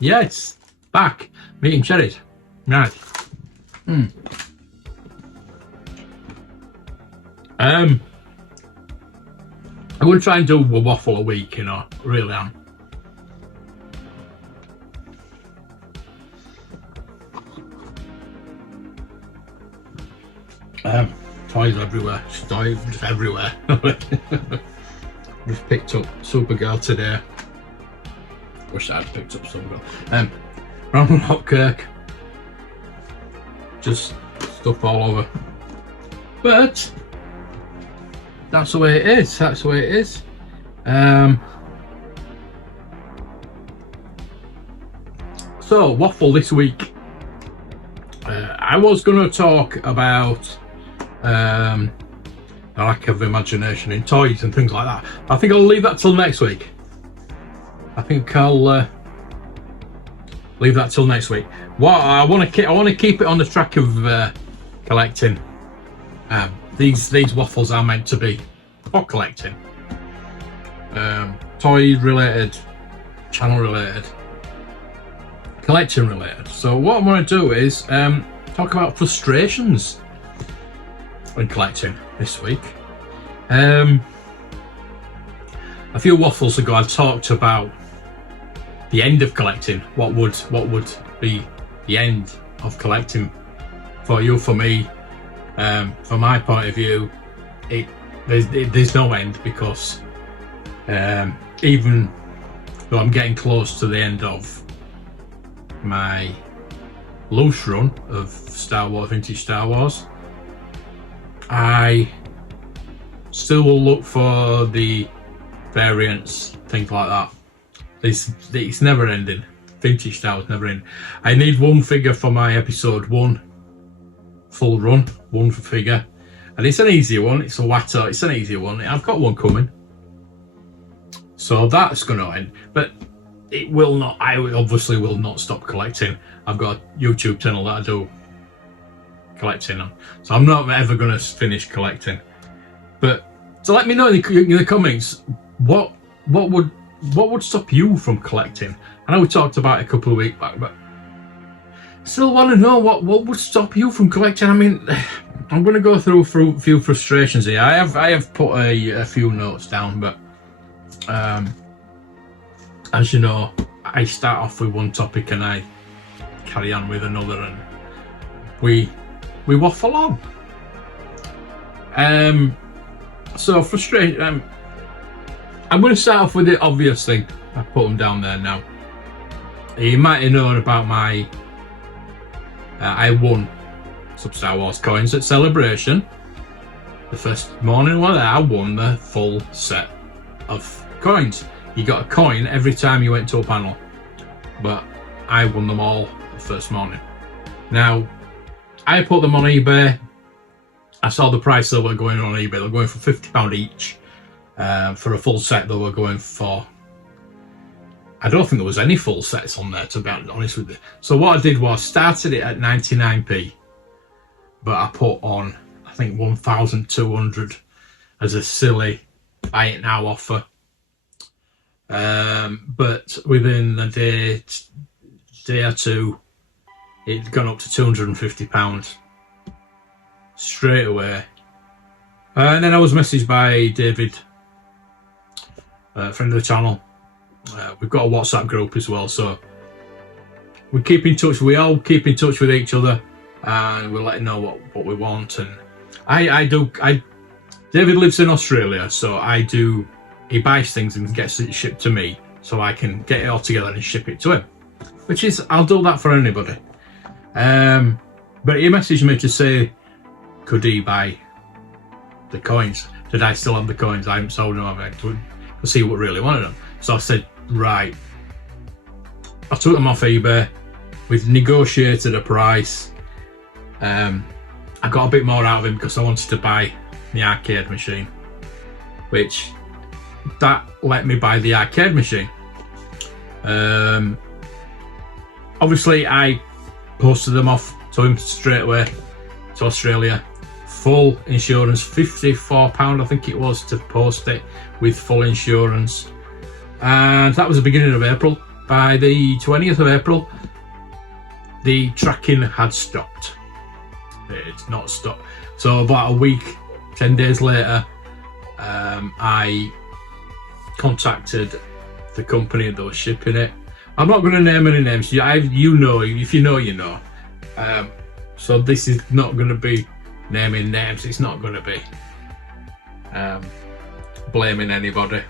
Yeah, it's back. I'm eating cherries. Nice. I'm going to try and do a waffle a week, you know, really am. Toys everywhere, toys everywhere. Just picked up Supergirl today. Wish I'd picked up Supergirl. Ronald hot cake. Just stuff all over. But that's the way it is. That's the way it is. So waffle this week. I was going to talk about the lack of imagination in toys and things like that. I think I'll leave that till next week. I think I'll leave that till next week. What I want to keep it on the track of collecting. These waffles are meant to be for collecting. Toy related, channel related, collection related. So what I'm going to do is talk about frustrations when collecting this week. A few waffles ago I talked about the end of collecting. What would be the end of collecting for you, for me? From my point of view, there's no end, because even though I'm getting close to the end of my loose run of Star Wars, vintage Star Wars, I still will look for the variants, things like that. It's never ending. Vintage Star Wars never ending. I need one figure for my episode 1 full run, one figure, and it's an easier one. It's a Watto. It's an easier one. I've got one coming, so that's going to end. But it will not. I obviously will not stop collecting. I've got a YouTube channel that I do collecting on, so I'm not ever going to finish collecting. But so let me know in the comments what would stop you from collecting. I know we talked about it a couple of weeks back, but still want to know what would stop you from collecting. I mean, I'm going to go through a few frustrations here. I have put a few notes down, but as you know, I start off with one topic and I carry on with another, and we waffle on. So frustrated. I'm going to start off with the obvious thing. I put them down there now. You might have known about my. I won some Star Wars coins at Celebration. The first morning one, I won the full set of coins. You got a coin every time you went to a panel, but I won them all the first morning. Now, I put them on eBay. I saw the price they were going on eBay. They were going for £50 each. For a full set, they were going for. I don't think there was any full sets on there, to be honest with you. So what I did was started it at 99p, but I put on, I think, 1,200 as a silly buy it now offer. But within a day or two, it'd gone up to £250 straight away. And then I was messaged by David, friend of the channel. We've got a WhatsApp group as well, so we keep in touch. We all keep in touch with each other, and we'll let him know what we want. And David lives in Australia, so he buys things and gets it shipped to me, so I can get it all together and ship it to him. Which is, I'll do that for anybody. But he messaged me to say, could he buy the coins? Did I still have the coins? I haven't sold them. I had to see what really wanted them. So I said, right. I took them off eBay. We've negotiated a price. I got a bit more out of him because I wanted to buy the arcade machine, which that let me buy the arcade machine. Obviously, I posted them off to him straight away to Australia. Full insurance, £54 I think it was to post it with full insurance. And that was the beginning of April. by the 20th of April, the tracking had stopped. It's not stopped. So about a week, 10 days later, I contacted the company that was shipping it. I'm not going to name any names. You know, if you know, you know. So this is not going to be naming names. It's not going to be blaming anybody.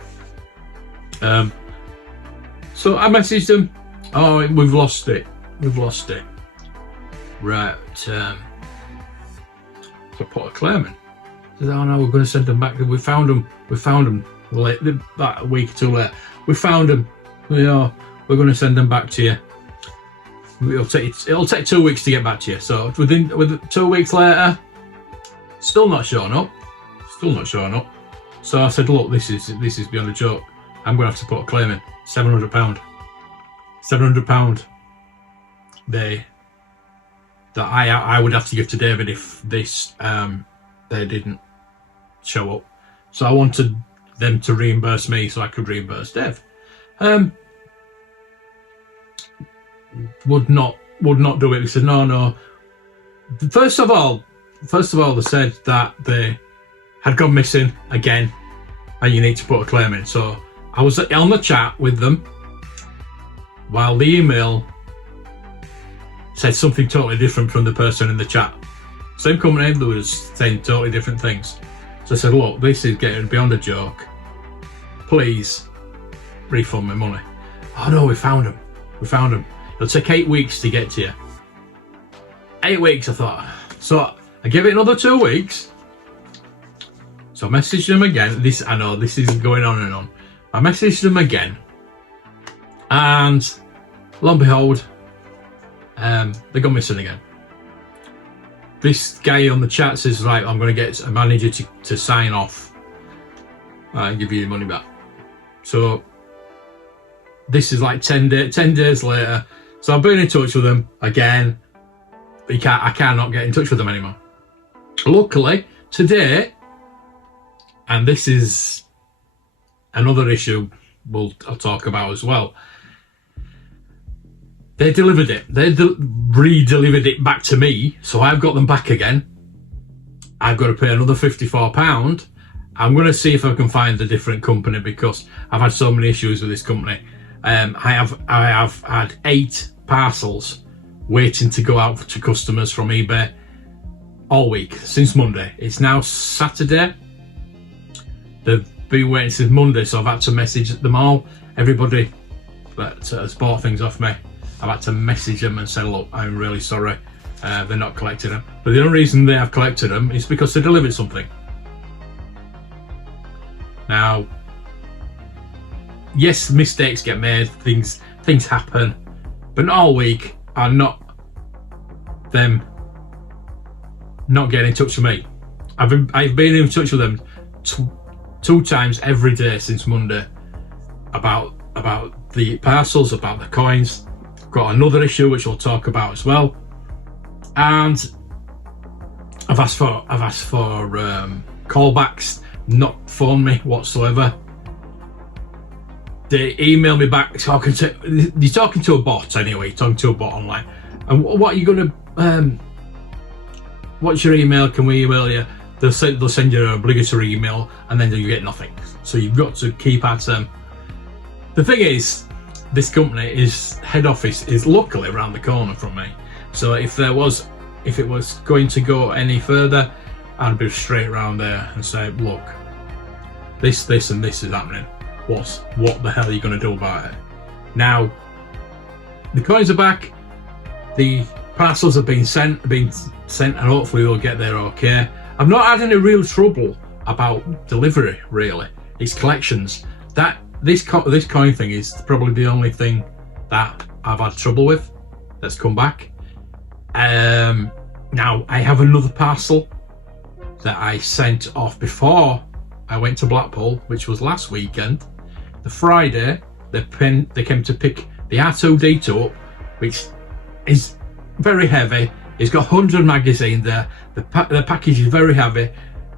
So I messaged them. Oh, we've lost it. We've lost it. Right. So I put a claim in. Said, oh no, we're going to send them back. We found them. We found them late, that week or two later. We found them. You know, we're going to send them back to you. It'll take 2 weeks to get back to you. So with 2 weeks later, still not showing up. Still not showing up. So I said, look, this is beyond a joke. I'm going to have to put a claim in. £700. £700. That I would have to give to David if this they didn't show up. So I wanted them to reimburse me so I could reimburse Dave. Would not do it. He said no. First of all, they said that they had gone missing again, and you need to put a claim in. So I was on the chat with them, while the email said something totally different from the person in the chat. Same company, that was saying totally different things. So I said, look, this is getting beyond a joke. Please refund my money. Oh no, we found them. It'll take 8 weeks to get to you. 8 weeks, I thought. So I give it another 2 weeks. So I messaged them again. I know this is going on and on. I messaged them again, and lo and behold, they got missing again. This guy on the chat says, right, I'm going to get a manager to sign off and give you your money back. So this is like 10 days later. So I've been in touch with them again. But I cannot get in touch with them anymore. Luckily, today, and this is another issue I'll talk about as well. They delivered it. They re-delivered it back to me, so I've got them back again. I've got to pay another £54. I'm going to see if I can find a different company because I've had so many issues with this company. I have had 8 parcels waiting to go out to customers from eBay all week since Monday. It's now Saturday. They've been waiting since Monday, so I've had to message them all. Everybody that has bought things off me, I've had to message them and say, look, I'm really sorry, they're not collecting them. But the only reason they have collected them is because they delivered something. Now, yes, mistakes get made, things happen, but not all week are not them not getting in touch with me. I've been in touch with them two times every day since Monday about the parcels, about the coins. Got another issue which we'll talk about as well, and I've asked for callbacks, not phone me whatsoever. They email me back. So you're talking to a bot anyway. You're talking to a bot online. And what are you gonna? What's your email? Can we email you? They'll send you an obligatory email, and then you get nothing. So you've got to keep at them. The thing is, this company's head office is luckily around the corner from me. So if it was going to go any further, I'd be straight around there and say, look, this and this is happening. What the hell are you going to do about it? Now, the coins are back. The parcels have been sent, and hopefully they'll get there okay. I've not had any real trouble about delivery, really. It's collections. This coin thing is probably the only thing that I've had trouble with that's come back. Now I have another parcel that I sent off before I went to Blackpool, which was last weekend. The Friday, they came to pick the R2D2 up, which is very heavy. It's got 100 magazines there. The package is very heavy.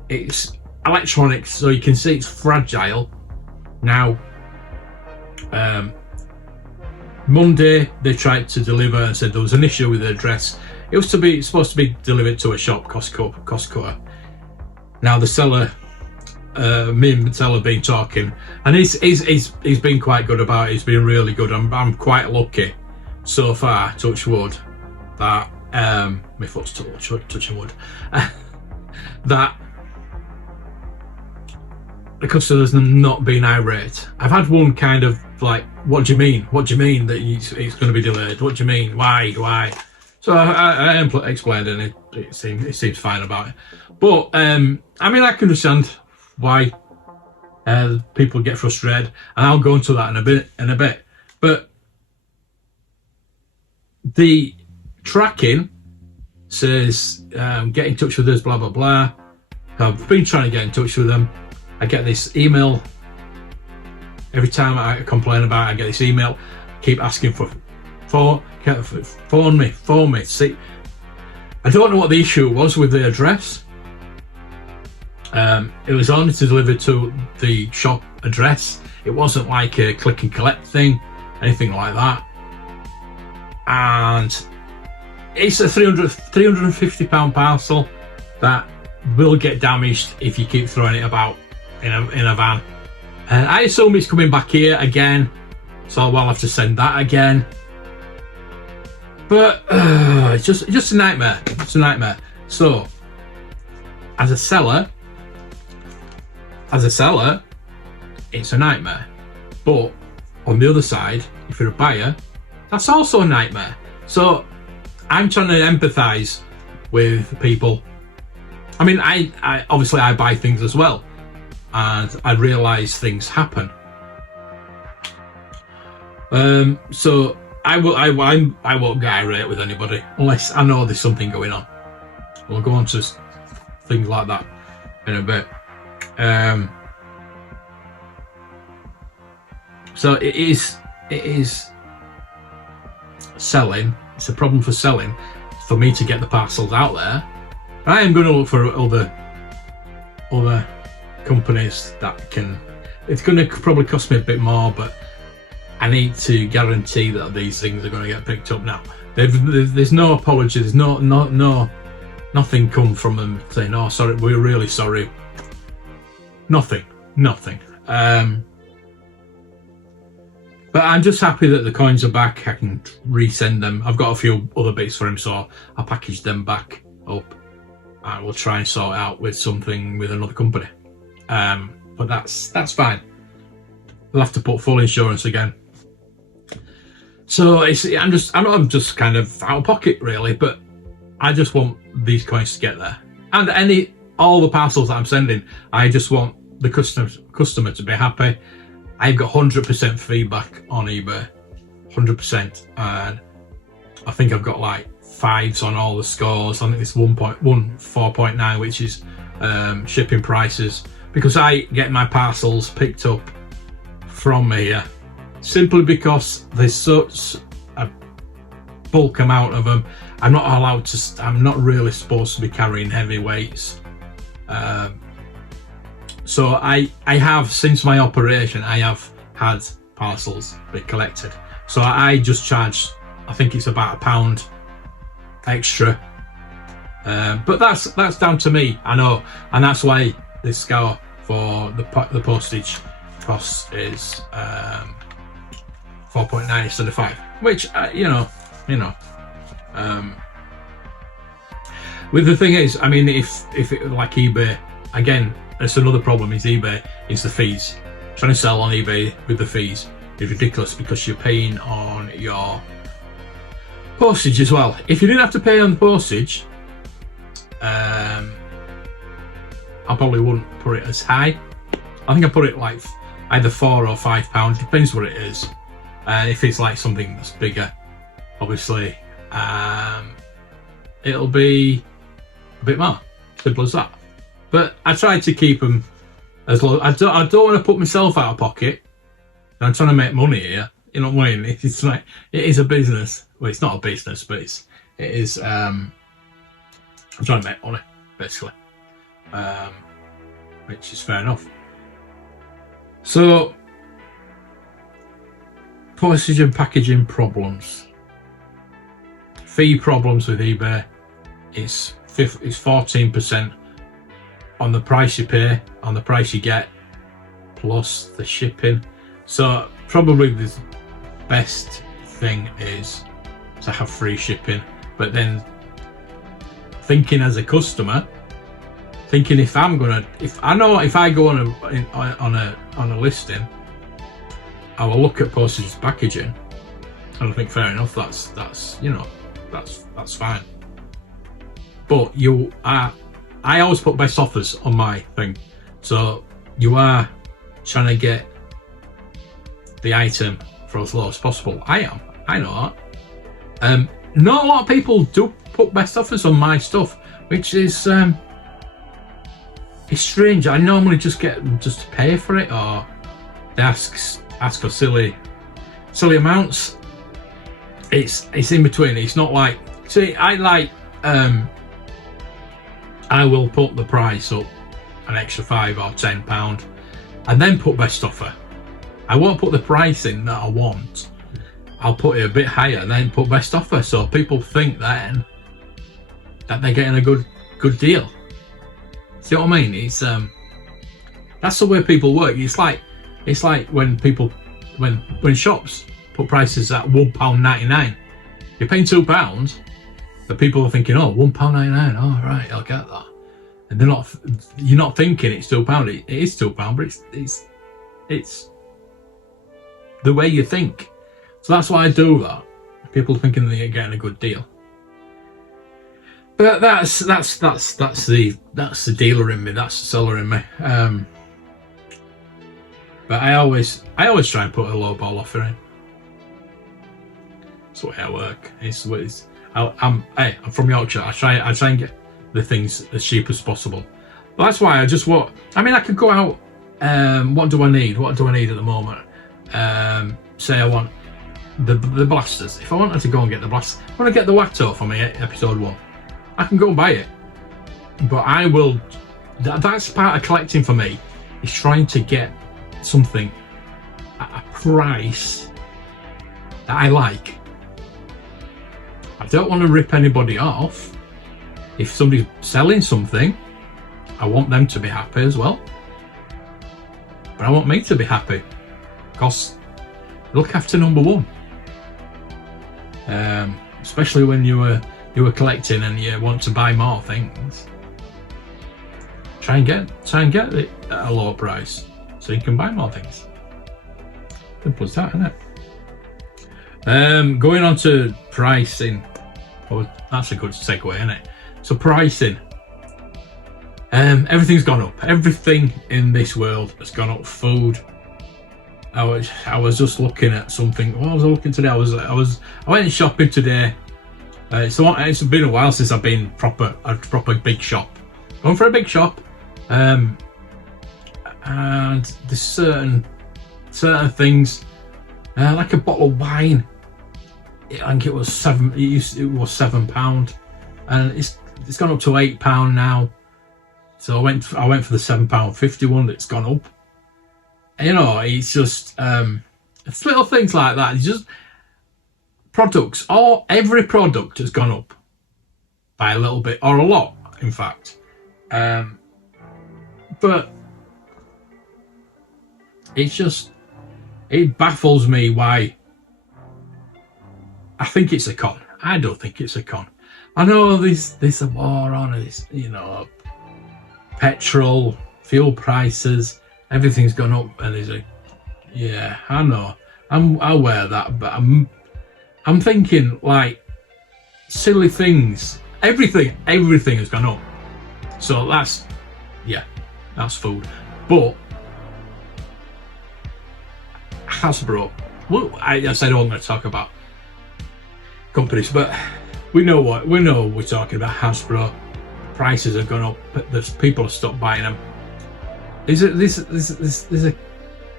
It's electronic, so you can see it's fragile. Now, Monday they tried to deliver and said there was an issue with the address. It was supposed to be delivered to a shop, Costco. Now the seller, me and the seller have been talking, and he's been quite good about it. He's been really good. I'm quite lucky so far, touch wood, that my foot's touching wood, that the customer's not been irate. I've had one kind of like, what do you mean? What do you mean that it's going to be delayed? What do you mean? Why? So I explained, and it seems fine about it. But I mean, I can understand why people get frustrated, and I'll go into that in a bit. But the tracking says get in touch with us, blah blah blah. I've been trying to get in touch with them. I get this email every time I complain about it. I get this email, keep asking for phone me. See, I don't know what the issue was with the address. It was only to deliver to the shop address. It wasn't like a click and collect thing, anything like that. And it's a £350 parcel that will get damaged if you keep throwing it about in a van. And I assume it's coming back here again, so I'll have to send that again. But it's just a nightmare. It's a nightmare. So, as a seller, it's a nightmare. But on the other side, if you're a buyer, that's also a nightmare. So I'm trying to empathise with people. I mean, I obviously I buy things as well, and I realise things happen. So I won't get irate with anybody unless I know there's something going on. We'll go on to things like that in a bit. So it is selling. It's a problem for selling, for me to get the parcels out there. I am going to look for other companies that can. It's going to probably cost me a bit more, but I need to guarantee that these things are going to get picked up now. There's no apology. There's nothing come from them saying, "Oh, sorry, we're really sorry." Nothing. But I'm just happy that the coins are back. I can resend them. I've got a few other bits for him, so I'll package them back up, and we'll try and sort it out with something with another company. But that's fine. We'll have to put full insurance again. So I'm just kind of out of pocket really, but I just want these coins to get there. And all the parcels that I'm sending, I just want the customer to be happy. I've got 100% feedback on eBay, 100%, and I think I've got like 5s on all the scores. I think it's 4.9, which is shipping prices, because I get my parcels picked up from here simply because there's such a bulk amount of them. I'm not really supposed to be carrying heavy weights. So I have, since my operation, I have had parcels be collected. So I just charge, I think it's about £1 extra. But that's down to me, I know, and that's why this score for the postage cost is 4.9 instead of 5, which with the thing is, I mean, if it like eBay again, that's another problem. Is eBay is the fees. Trying to sell on eBay with the fees is ridiculous, because you're paying on your postage as well. If you didn't have to pay on the postage, I probably wouldn't put it as high. I think I put it like either £4 or £5, depends what it is. And if it's like something that's bigger, obviously, it'll be a bit more. Simple as that. But I try to keep them as low. I don't want to put myself out of pocket. I'm trying to make money here. You know what I mean? It's like, it is a business. Well, it's not a business, but it is. I'm trying to make money, basically, which is fair enough. So postage and packaging problems, fee problems with eBay. It's 14% on the price you pay, on the price you get, plus the shipping. So probably the best thing is to have free shipping. But then thinking as a customer, thinking if I go on a listing, I will look at postage and packaging, and I think fair enough. That's fine. But I always put best offers on my thing, so you are trying to get the item for as low as possible. I know that. Not a lot of people do put best offers on my stuff, which is it's strange. I normally just get them just to pay for it, or they ask for silly amounts. It's in between. It's not like, see, I will put the price up an extra £5 or £10 and then put best offer. I won't put the price in that I want. I'll put it a bit higher and then put best offer, so people think then that they're getting a good deal. See what I mean? It's that's the way people work. It's like when shops put prices at £1.99. You're paying £2, but people are thinking, oh, £1.99. Oh, right, I'll get that. And you're not thinking it's £2. It is £2, but it's the way you think. So that's why I do that. People thinking they're getting a good deal. But that's the dealer in me. That's the seller in me. But I always try and put a low ball offer in. That's the way I work. I'm from Yorkshire. I try and get the things as cheap as possible. But that's why I could go out. What do I need? What do I need at the moment? Say I want the blasters. If I wanted to go and get the blasters, I want to get the Watto for me episode 1. I can go and buy it. But I will. That's part of collecting for me. Is trying to get something at a price that I like. I don't want to rip anybody off. If somebody's selling something, I want them to be happy as well. But I want me to be happy, because look after number one. Especially when you were collecting and you want to buy more things. Try and get it at a lower price so you can buy more things. Simple as that, isn't it? Going on to pricing. Oh, that's a good segue, isn't it? So pricing. Everything's gone up. Everything in this world has gone up. Food. I was just looking at something. What was I looking today? I went shopping today. It's been a while since I've been a proper big shop. Going for a big shop. And there's certain things, like a bottle of wine. I think it was £7, and it's gone up to £8 now. So I went for the £7.50 one that's gone up. You know, it's just it's little things like that. It's just products. Every product has gone up by a little bit, or a lot, in fact. But it baffles me why. I think it's a con. I don't think it's a con. I know there's a war on this, you know, petrol, fuel prices, everything's gone up, and yeah, I know. I'm aware of that, but I'm thinking like silly things. Everything has gone up. So that's food. But Hasbro, well, I said I wasn't going to talk about companies, but we know we're talking about. Hasbro prices have gone up, but there's people have stopped buying them. There's a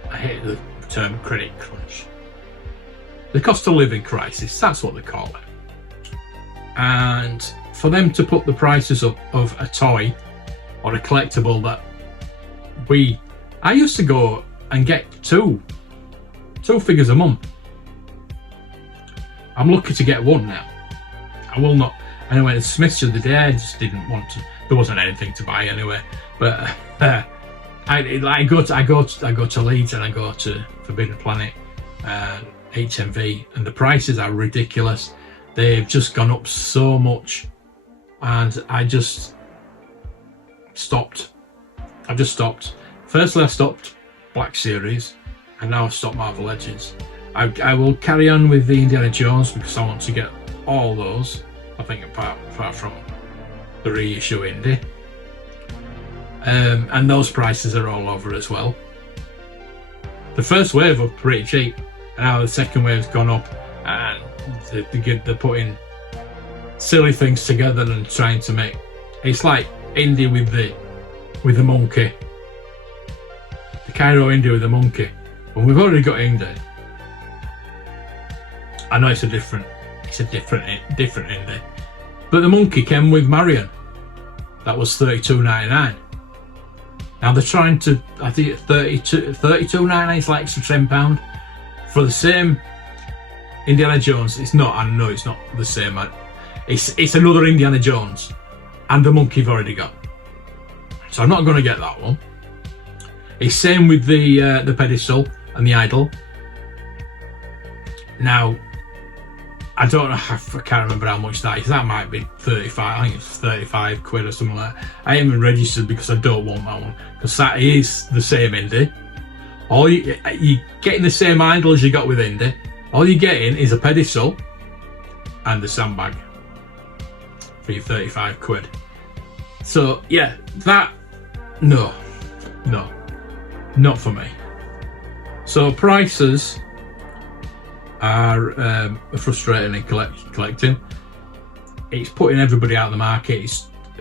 I hate the term credit crunch. The cost of living crisis, that's what they call it. And for them to put the prices up of a toy or a collectible that I used to go and get two figures a month. I'm lucky to get one now. I will not. And I went to Smith's the other day. I just didn't want to. There wasn't anything to buy anyway. But I go to Leeds and I go to Forbidden Planet and HMV, and the prices are ridiculous. They've just gone up so much, and I just stopped. I've just stopped. Firstly, I stopped Black Series, and now I've stopped Marvel Legends. I will carry on with the Indiana Jones because I want to get all those. I think apart from the reissue indie, and those prices are all over as well. The first wave was pretty cheap, and now the second wave's gone up, and they're putting silly things together and trying to make. It's like indie with the monkey, the Cairo indie with the monkey. Well, we've already got indie. I know it's a different indie, but the monkey came with Marion. That was $32.99. Now they're trying to, I think $32.99 is like extra £10 for the same Indiana Jones. It's not. I know it's not the same. It's another Indiana Jones, and the monkey I've already got, so I'm not going to get that one. It's same with the pedestal and the idol. Now, I don't know. I can't remember how much that is. That might be 35. I think it's 35 quid or something like that. I haven't registered because I don't want that one, because that is the same indie. All you're getting the same idol as you got with indie. All you're getting is a pedestal and the sandbag for your 35 quid. So yeah, that no, not for me. So prices are frustrating in collecting. It's putting everybody out of the market.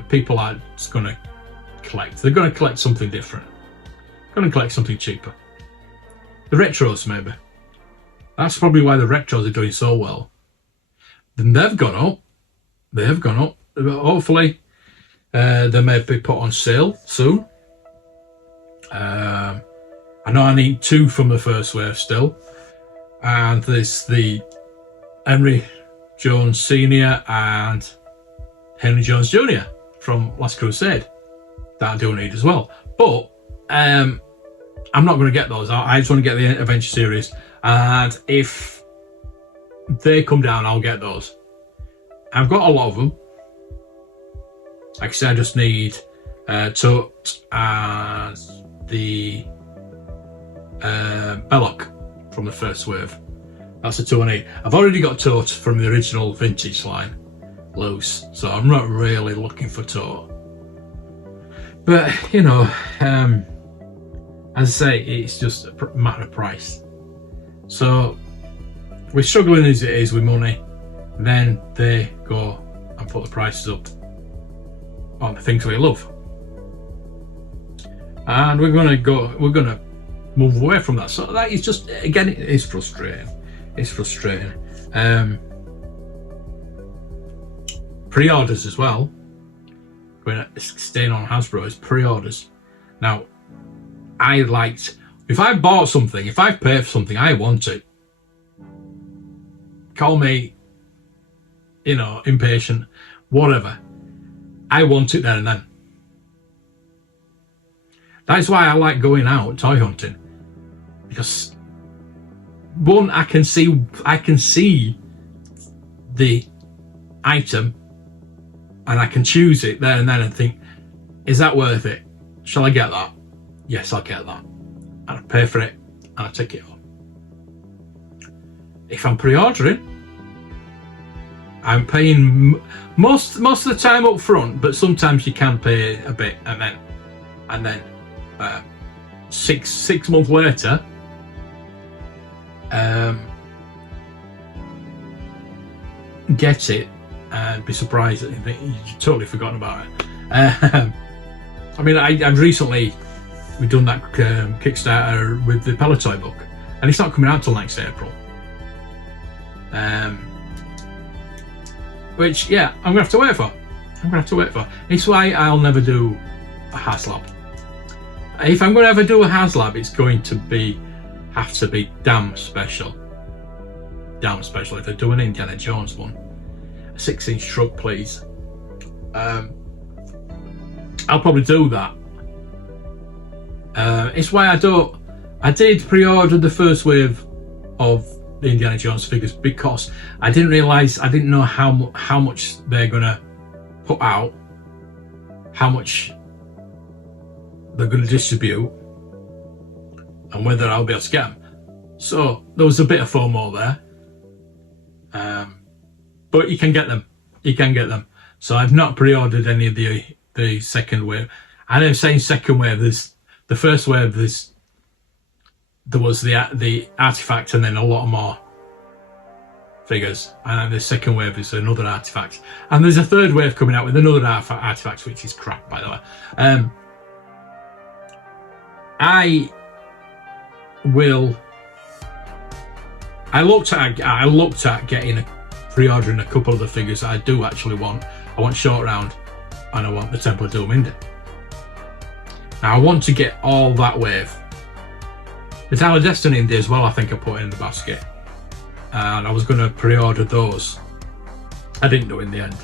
People are just going to collect. They're going to collect something different. Going to collect something cheaper. The retros, maybe. That's probably why the retros are doing so well. Then they've gone up. They have gone up. Hopefully, they may be put on sale soon. I know I need 2 from the first wave still. And there's the Henry Jones Sr. and Henry Jones Jr. from Last Crusade that I do need as well. But I'm not going to get those. I just want to get the Adventure series, and if they come down, I'll get those. I've got a lot of them. Like I said, I just need Tote and the Belloc from the first wave. That's the 2 I need. I've already got Tote from the original vintage line loose, so I'm not really looking for Tote. But you know, as I say, it's just a matter of price. So we're struggling as it is with money, then they go and put the prices up on the things we love, and we're gonna move away from that. So that is just, again, it is frustrating. It's frustrating. Pre-orders as well. Staying on Hasbro is pre-orders. Now, if I bought something, if I paid for something, I want it. Call me, impatient, whatever. I want it there and then. That's why I like going out toy hunting, because one, I can see the item, and I can choose it there and then and think, is that worth it? Shall I get that? Yes, I'll get that. And I pay for it and I take it home. If I'm pre-ordering, I'm paying most of the time up front, but sometimes you can pay a bit and then 6 months later, get it and be surprised that you've totally forgotten about it. I mean, I've recently we've done that Kickstarter with the Pelotoy book, and it's not coming out till next April. Which, yeah, I'm gonna have to wait for. It's why I'll never do a HasLab. If I'm going to ever do a HasLab, it's going to have to be damn special. damn special. If they do an Indiana Jones one, a 6-inch truck, please. I'll probably do that. It's why I did pre-order the first wave of the Indiana Jones figures, because I didn't know how much they're gonna put out, how much they're gonna distribute, and whether I'll be able to get them. So there was a bit of FOMO there, but you can get them. So I've not pre-ordered any of the second wave. And I'm saying second wave. There's the first wave. There was the artifact, and then a lot more figures. And the second wave is another artifact, and there's a third wave coming out with another artifact, which is crap, by the way. I looked at getting pre-ordering a couple of the figures that I do actually want. I want Short Round, and I want the Temple of Doom Indy. Now I want to get all that wave. The Tower of Destiny Indy as well, I think I put in the basket, and I was going to pre-order those. I didn't do in the end,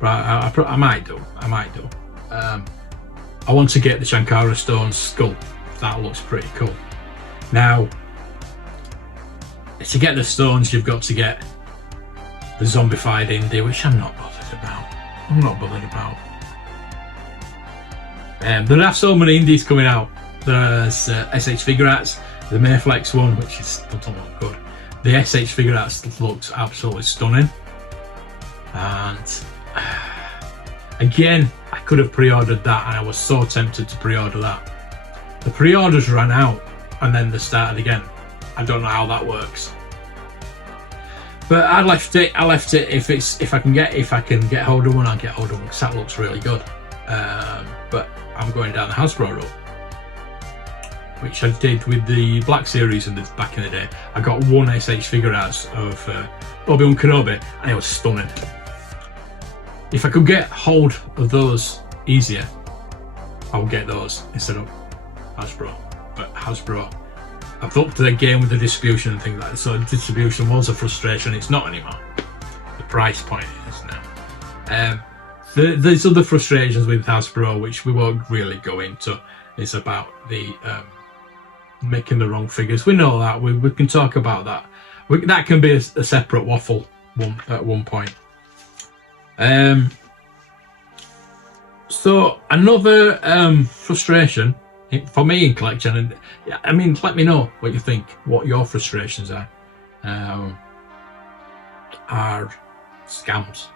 but I might do. I want to get the Shankara Stone skull. That looks pretty cool. Now, to get the stones, you've got to get the zombified Indy, which I'm not bothered about. There are so many indies coming out. There's SH Figure Arts, the Mayflex one, which doesn't look good. The SH Figure Arts looks absolutely stunning. And again, I could have pre-ordered that, and I was so tempted to pre-order that. The pre-orders ran out, and then they started again. I don't know how that works. But I left it. If I can get hold of one, I'll get hold of one, because that looks really good. But I'm going down the Hasbro route, which I did with the Black Series back in the day. I got one SH Figure Arts of Obi-Wan Kenobi, and it was stunning. If I could get hold of those easier, I would get those instead of Hasbro. But Hasbro, I've upped their game with the distribution and things like that. So distribution was a frustration. It's not anymore. The price point is now. There's other frustrations with Hasbro, which we won't really go into. It's about the making the wrong figures. We know that. We can talk about that. That can be a separate waffle at one point. So another frustration for me in collection, and I mean, let me know what you think, what your frustrations are scams.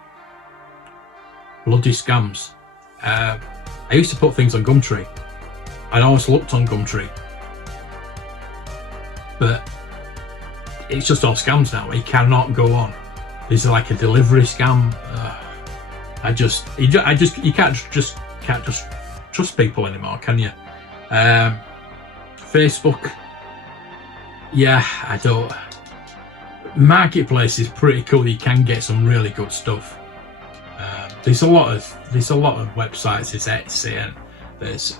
Bloody scams. I used to put things on Gumtree. I always looked on Gumtree, but it's just all scams now. You cannot go on. This is like a delivery scam. You can't just trust people anymore, can you? Facebook, yeah, I don't. Marketplace is pretty cool. You can get some really good stuff. There's a lot of websites. There's Etsy, and there's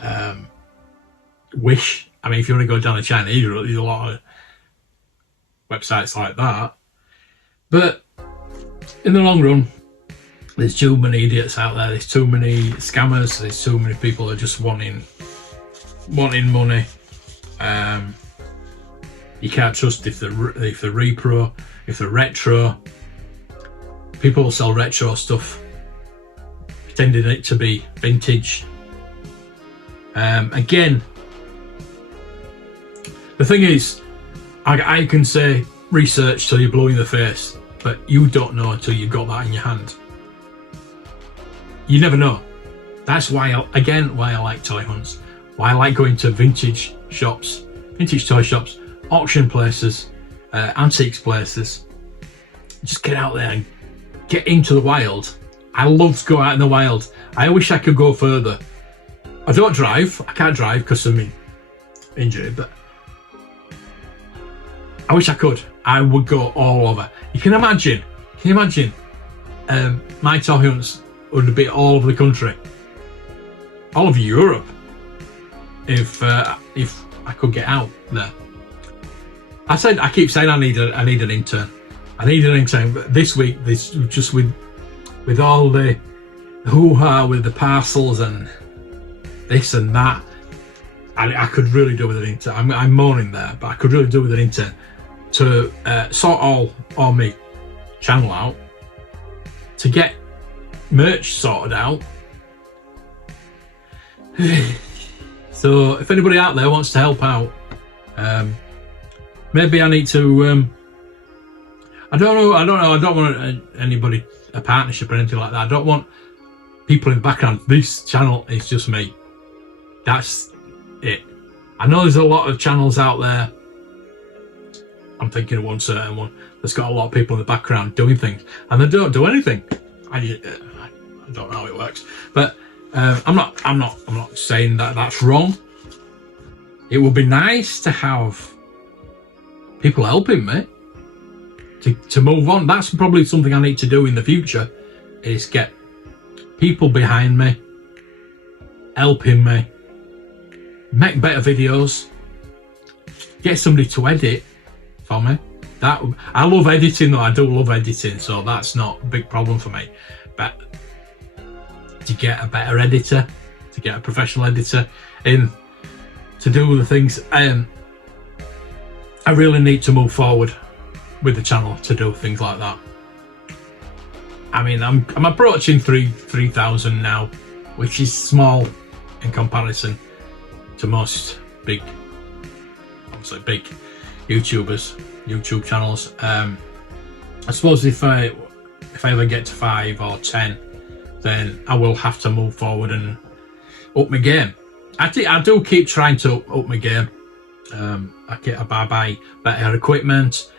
Wish. I mean, if you want to go down to China, there's a lot of websites like that. But in the long run, there's too many idiots out there. There's too many scammers. There's too many people that are just wanting money. You can't trust if they're repro, if they're retro. People will sell retro stuff, pretending it to be vintage. Again, the thing is, I can say research till you're blue in the face, but you don't know until you've got that in your hand. You never know. That's why I like toy hunts. Why I like going to vintage shops, vintage toy shops, auction places, antiques places. Just get out there and get into the wild. I love to go out in the wild. I wish I could go further. I don't drive. I can't drive because of me injury, but I wish I could. I would go all over. Can you imagine? My toy hunts would be all over the country, all over Europe, if I could get out there. I keep saying I need an intern. I needed an exam. But this week, this just with all the hoo-ha with the parcels and this and that, I could really do with an intern. I'm moaning there, but I could really do with an intern to sort all my channel out, to get merch sorted out. So if anybody out there wants to help out, maybe I need to. I don't know. I don't want anybody a partnership or anything like that. I don't want people in the background. This channel is just me. That's it. I know there's a lot of channels out there. I'm thinking of one certain one that's got a lot of people in the background doing things, and they don't do anything. I don't know how it works, but I'm not saying that that's wrong. It would be nice to have people helping me to move on. That's probably something I need to do in the future, is get people behind me, helping me, make better videos, get somebody to edit for me. That I love editing though. I do love editing, so that's not a big problem for me. But to get a better editor, to get a professional editor in to do the things, I really need to move forward with the channel to do things like that. I mean, I'm approaching 3,000 now, which is small in comparison to most big YouTubers, YouTube channels. I suppose if I ever get to 5 or 10, then I will have to move forward and up my game. I do keep trying to up my game. I buy better equipment.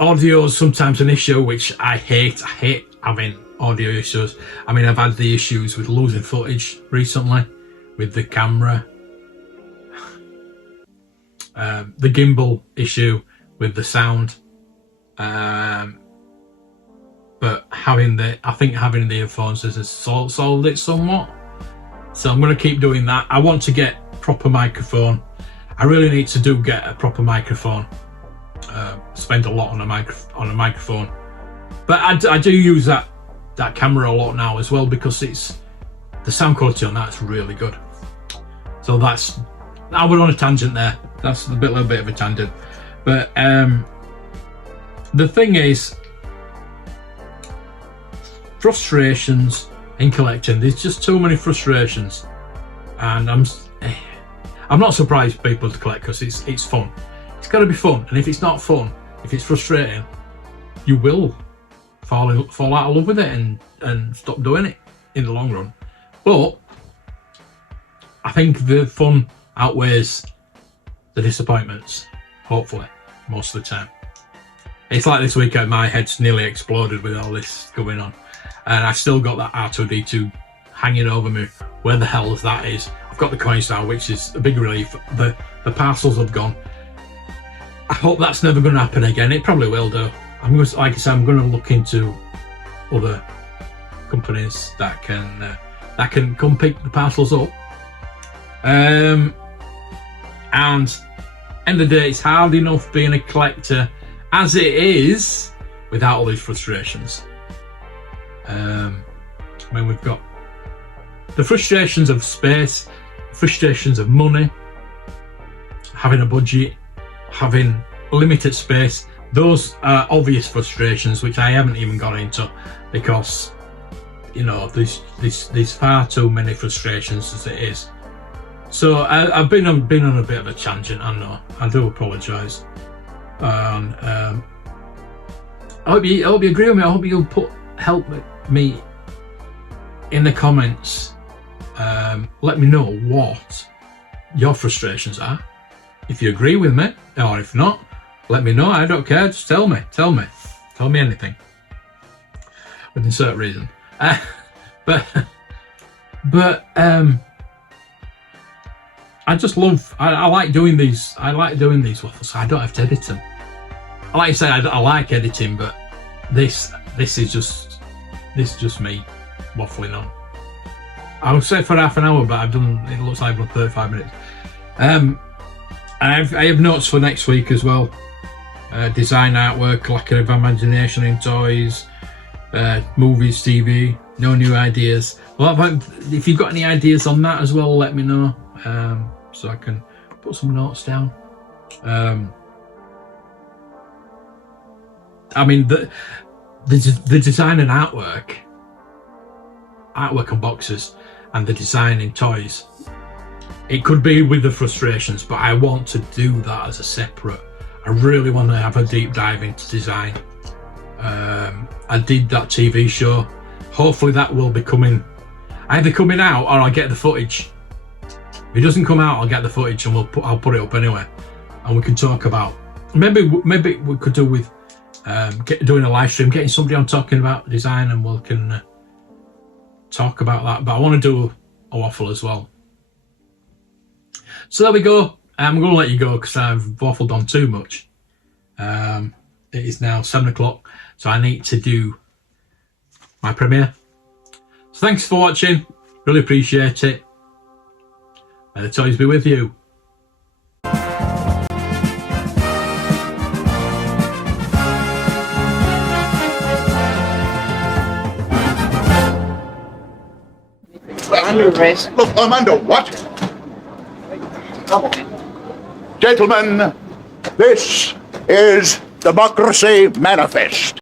Audio's sometimes an issue, which I hate. I hate having audio issues. I mean, I've had the issues with losing footage recently with the camera. The gimbal issue with the sound. But having the earphones has solved it somewhat. So I'm going to keep doing that. I want to get proper microphone. I really need to get a proper microphone. Spend a lot on a microphone, but I do use that camera a lot now as well, because the sound quality on that is really good. So I went on a tangent there. That's a little bit of a tangent, but the thing is, frustrations in collecting. There's just too many frustrations, and I'm not surprised people to collect, because it's fun. It's got to be fun, and if it's not fun, if it's frustrating, you will fall out of love with it and stop doing it in the long run. But I think the fun outweighs the disappointments, hopefully, most of the time. It's like this weekend, my head's nearly exploded with all this going on, and I've still got that R2-D2 hanging over me. Where the hell that is? I've got the coins now, which is a big relief. The parcels have gone. I hope that's never going to happen again. It probably will do. I'm going to look into other companies that can come pick the parcels up. And end of the day, it's hard enough being a collector as it is without all these frustrations. I mean, we've got the frustrations of space, frustrations of money, having a budget, having limited space. Those are obvious frustrations which I haven't even got into, because you know there's far too many frustrations as it is. So I've been on a bit of a tangent. I know. I do apologise. And I hope you agree with me. I hope you'll help me in the comments. Let me know what your frustrations are. If you agree with me, or if not, let me know. I don't care. Just tell me anything within certain reason. But I just love. I like doing these. I like doing these waffles. I don't have to edit them. Like I say, I like editing, but this is just me waffling on. I would say for half an hour, but it looks like I've done 35 minutes. I have notes for next week as well. design artwork, lack of imagination in toys, movies, TV, no new ideas. Well, if you've got any ideas on that as well, let me know, so I can put some notes down. I mean, the design and artwork on boxes, and the design in toys, it could be with the Frustrations, but I want to do that as a separate. I really want to have a deep dive into design. I did that TV show. Hopefully that will be either coming out, or I'll get the footage. If it doesn't come out, I'll get the footage and I'll put it up anyway, and we can talk about. Maybe we could do with doing a live stream, getting somebody on talking about design, and we can talk about that. But I want to do a waffle as well. So there we go. I'm going to let you go because I've waffled on too much. It is now 7 o'clock, so I need to do my premiere. So thanks for watching. Really appreciate it. May the toys be with you. Look, I'm under what? Gentlemen, this is Democracy Manifest.